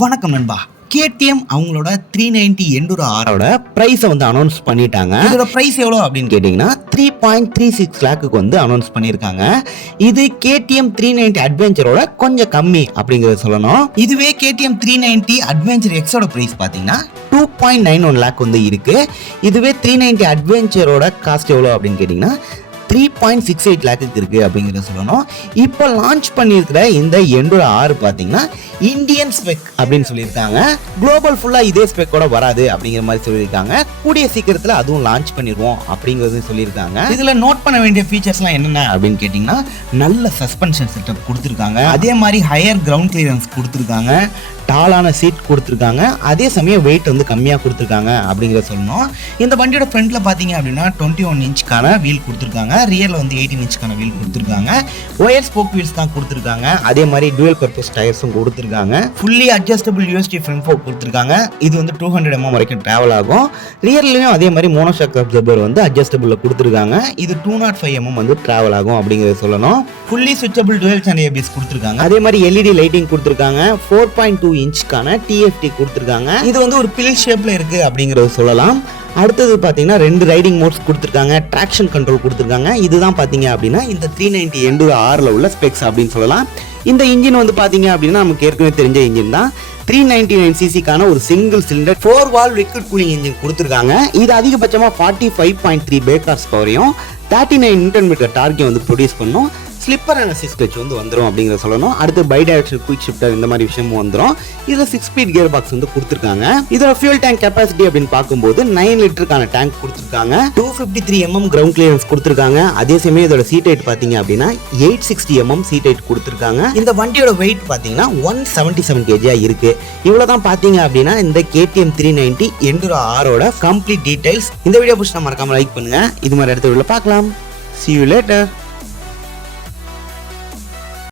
வணக்கம் நண்பா. KTM அவங்களோட 390 எண்டூரோ ஆரோட பிரைஸை வந்து அனௌன்ஸ் பண்ணிட்டாங்க. இதோட பிரைஸ் எவ்வளோ அப்படின்னு கேட்டிங்கன்னா 3.36 லேக்குக்கு வந்து அனௌன்ஸ் பண்ணியிருக்காங்க. இது KTM 390 அட்வென்ச்சரோட கொஞ்சம் கம்மி அப்படிங்கிறத சொல்லணும். இதுவே KTM 390 அட்வென்ச்சர் எக்ஸோட பிரைஸ் பார்த்தீங்கன்னா 2.91 லேக் வந்து இருக்கு. இதுவே 390 அட்வென்ச்சரோட காஸ்ட் எவ்வளோ அப்படின்னு கேட்டிங்கன்னா 3.68 லேக்குக்கு இருக்கு அப்படிங்கிறத சொல்லணும். இப்போ லான்ச் பண்ணியிருக்கிற இந்த எண்டூரோ ஆர் பார்த்தீங்கன்னா இந்தியன் ஸ்பெக் அப்படின்னு சொல்லியிருக்காங்க. குளோபல் ஃபுல்லாக இதே ஸ்பெக்கோட வராது அப்படிங்கிற மாதிரி சொல்லியிருக்காங்க. கூடிய சீக்கிரத்தில் அதுவும் லான்ச் பண்ணிடுவோம் அப்படிங்கிறது சொல்லியிருக்காங்க. இதில் நோட் பண்ண வேண்டிய ஃபீச்சர்ஸ்லாம் என்னென்ன அப்படின்னு கேட்டிங்கன்னா நல்ல சஸ்பென்ஷன் செட்டப் கொடுத்துருக்காங்க. அதே மாதிரி ஹையர் கிரவுண்ட் கிளியரன்ஸ் கொடுத்துருக்காங்க. டாலான சீட் கொடுத்துருக்காங்க. அதே சமயம் வெயிட் வந்து கம்மியாக கொடுத்துருக்காங்க அப்படிங்கிறத சொல்லணும். இந்த வண்டியோட ஃப்ரண்ட்டில் பார்த்தீங்க அப்படின்னா 21 இன்ச்சுக்கான வீல் கொடுத்துருக்காங்க. ரியரில் வந்து 18 இன்ச்சுக்கான வீல் கொடுத்துருக்காங்க. ஒயர் ஸ்போக் வீல்ஸ் தான் கொடுத்துருக்காங்க. அதே மாதிரி டுவல் பர்பஸ் டயர்ஸும் கொடுத்துருக்காங்க. Fully adjustable USD front folk கொடுத்துருக்காங்க. இது வந்து 200 mm வரைக்கும் ட்ராவல் ஆகும். ரியர்லையும் அதே மாதிரி மோனோஷாக் அப்சர்வர் வந்து அட்ஜஸ்டபிளில் கொடுத்துருக்காங்க. இது 205 mm வந்து ட்ராவல் ஆகும் அப்படிங்கிறத சொல்லணும். Fully switchable twelve channel ABS கொடுத்துருக்காங்க. அதே மாதிரி எல்இடி லைட்டிங் கொடுத்துருக்காங்க. 4.2 இன்ச்சுக்கான TFT கொடுத்துருக்காங்க. இது வந்து ஒரு பில் ஷேப்ல இருக்கு அப்படிங்கறத சொல்லலாம். அடுத்தது பார்த்தீங்கன்னா 2 ரைடிங் மோட்ஸ் கொடுத்துருக்காங்க. ட்ராக்ஷன் கண்ட்ரோல் கொடுத்துருக்காங்க. இதுதான் பார்த்தீங்க அப்படின்னா இந்த 390 எண்டூரோ ஆர்ல உள்ள ஸ்பெக்ஸ் அப்படின்னு சொல்லலாம். இந்த இன்ஜின் வந்து பார்த்தீங்க அப்படின்னா நமக்கு ஏற்கனவே தெரிஞ்ச இன்ஜின் தான். 399cc ஒரு single cylinder 4 valve liquid cooling engine கொடுத்துருக்காங்க. இது அதிகபட்சமாக 45.3 பிரேக் ஹார்ஸ் பவரையும் 39 நியூட்டன் மீட்டர் டார்க்கையும் வந்து ப்ரொடியூஸ் பண்ணும். ஸ்லிப்பர் அண்ட் அசிஸ்ட் கிளட்ச் வந்து வந்துடும் அப்படிங்கிற சொல்லணும். அடுத்து பை டைரக்ஷனல் குயிக் ஷிஃப்டர் இந்த மாதிரி விஷயமும் வந்துடும். இதில் 6 ஸ்பீட் கியர் பாக்ஸ் வந்து கொடுத்துருக்காங்க. இதோட ஃபியூல் டேங்க் கெப்பாசிட்டி அப்படின்னு பார்க்கும்போது 9 லிட்டருக்கான டேங்க் கொடுத்துருக்காங்க. 253 mm கிரவுண்ட் கிளியரன்ஸ் கொடுத்துருக்காங்க. அதே சமயம் இதோட சீட் ஹைட் பார்த்தீங்க அப்படின்னா 860 mm சீட் ஹைட் கொடுத்துருக்காங்க. இந்த வண்டியோட வெயிட் பார்த்தீங்கன்னா 177 kg இருக்கு. இவ்வளோதான் பார்த்தீங்க அப்படின்னா இந்த KTM 390 எண்டூரோ ஆரோட கம்ப்ளீட் டீடைல்ஸ். இந்த வீடியோ பிடிச்சா மறக்காம லைக் பண்ணுங்க. இது மாதிரி அடுத்த வீடியோல பார்க்கலாம். See you later.